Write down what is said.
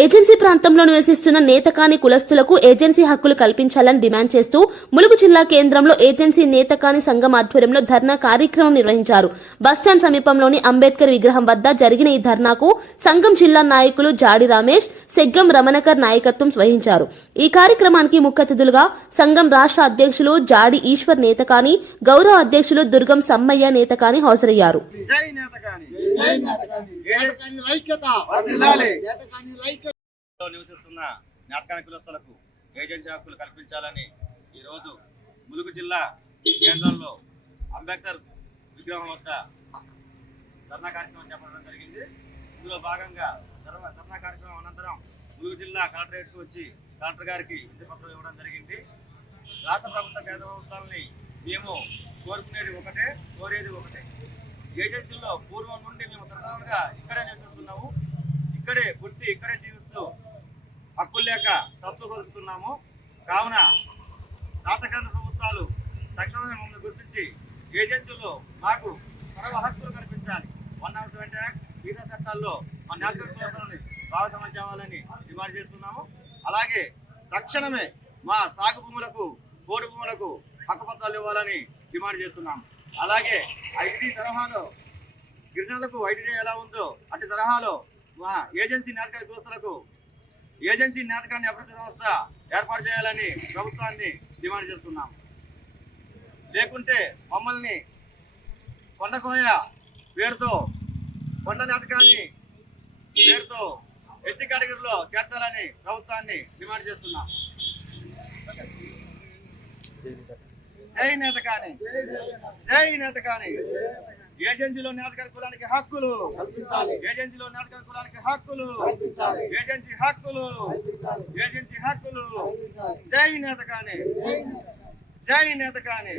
Agency ప్రాంతంలో నివసిస్తున్న నేతకాని కులస్తులకు agency హక్కులు కల్పించాలని డిమాండ్ చేస్తూ ములుగు జిల్లా కేంద్రంలో ఏజెన్సీ నేతకాని సంఘం ఆధ్వర్యంలో ధర్నా కార్యక్రమం నిర్వహించారు. బస్టాండ్ సమీపంలోని అంబేద్కర్ విగ్రహం వద్ద జరిగిన ఈ ధర్నాకు సంఘం జిల్లా నాయకులు జాడి రమేష్ సెగ్గం రమణకర్ నాయకత్వం వహించారు. ఈ కార్యక్రమానికి ముఖ్య అతిథులుగా సంఘం రాష్ట్ర అధ్యక్షులు జాడి ఈశ్వర్ నేతకాని గౌరవ అధ్యక్షులు దుర్గం సమ్మయ్య నేతకాని హాజరయ్యారు. నివసిస్తున్న జ్ఞాతకాని కులస్తులకు ఏజెన్సీ హక్కులు కల్పించాలని ఈరోజు ములుగు జిల్లా కేంద్రంలో అంబేద్కర్ విగ్రహం వద్ద ధర్నా కార్యక్రమం చేపట్టడం జరిగింది. ఇందులో భాగంగా ధర్నా కార్యక్రమం అనంతరం ములుగు జిల్లా కలెక్టరేట్కి వచ్చి కలెక్టర్ గారికి ఇంటి పత్రం ఇవ్వడం జరిగింది. రాష్ట్ర ప్రభుత్వ కేంద్ర ప్రభుత్వాలని మేము కోరుకునేది ఒకటే కోరేది ఒకటే. ఏజెన్సీలో పూర్వం నుండి మేము తరతరాలుగా ఇక్కడే నివసిస్తున్నాము. ఇక్కడే పుట్టి ఇక్కడే జీవిస్తూ హక్కులు లేక సస్తు బతుకుతున్నాము. కావున రాష్ట్ర కేంద్ర ప్రభుత్వాలు తక్షణమే మమ్మల్ని గుర్తించి ఏజెన్సీలో మాకు సర్వ హక్కులు కనిపించాలి one of seventy act visa చట్టాల్లో మా నేషనల్ కోసాలని భాగస్వామ్యం చేయాలని డిమాండ్ చేస్తున్నాము. అలాగే తక్షణమే మా సాగు భూములకు పోడు భూములకు హక్కు పత్రాలు ఇవ్వాలని డిమాండ్ చేస్తున్నాము. అలాగే ఐటీ తరహాలో గిరిజనులకు ఐటీ ఎలా ఉందో అటు తరహాలో మా ఏజెన్సీ నాటక వ్యవస్థలకు ఏజెన్సీ నాటకాన్ని అభివృద్ధి సంస్థ ఏర్పాటు చేయాలని ప్రభుత్వాన్ని డిమాండ్ చేస్తున్నాం. లేకుంటే మమ్మల్ని కొండకోయ పేరుతో కొండ నాటకాన్ని పేరుతో ఎస్టీ కేటగిరీలో చేర్చాలని ప్రభుత్వాన్ని డిమాండ్ చేస్తున్నాం. జై నేతకాని జై నేతకాని ఏజెన్సీలో నేతకాని కులానికి హక్కులు. ఏజెన్సీలో నేతకాని కులానికి హక్కులు. ఏజెన్సీ హక్కులు. ఏజెన్సీ హక్కులు. జై జై నాటకాన్ని. జై జై నాటకాన్ని.